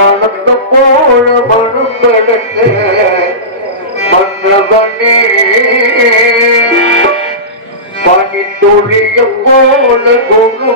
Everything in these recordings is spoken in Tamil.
வணக்கம் போல மனம் நடக்க மன்னவனே பனி துளியம் போல குண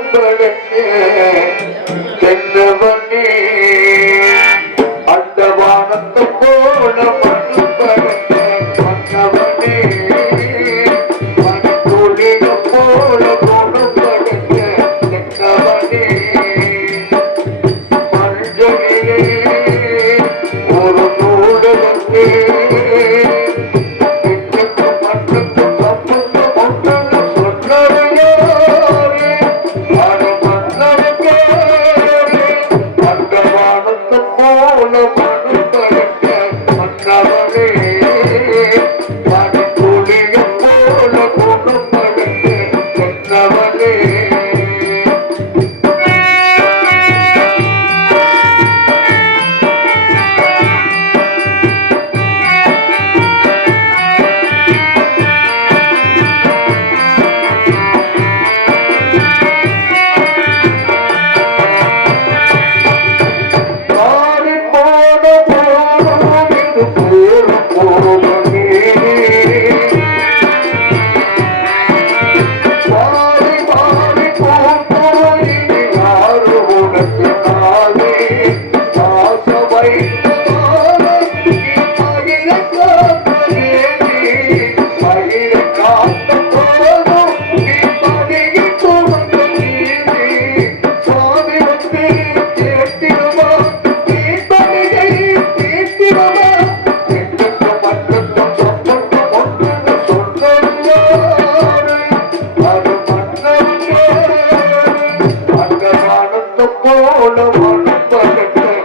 I don't want to hello, hello, hello,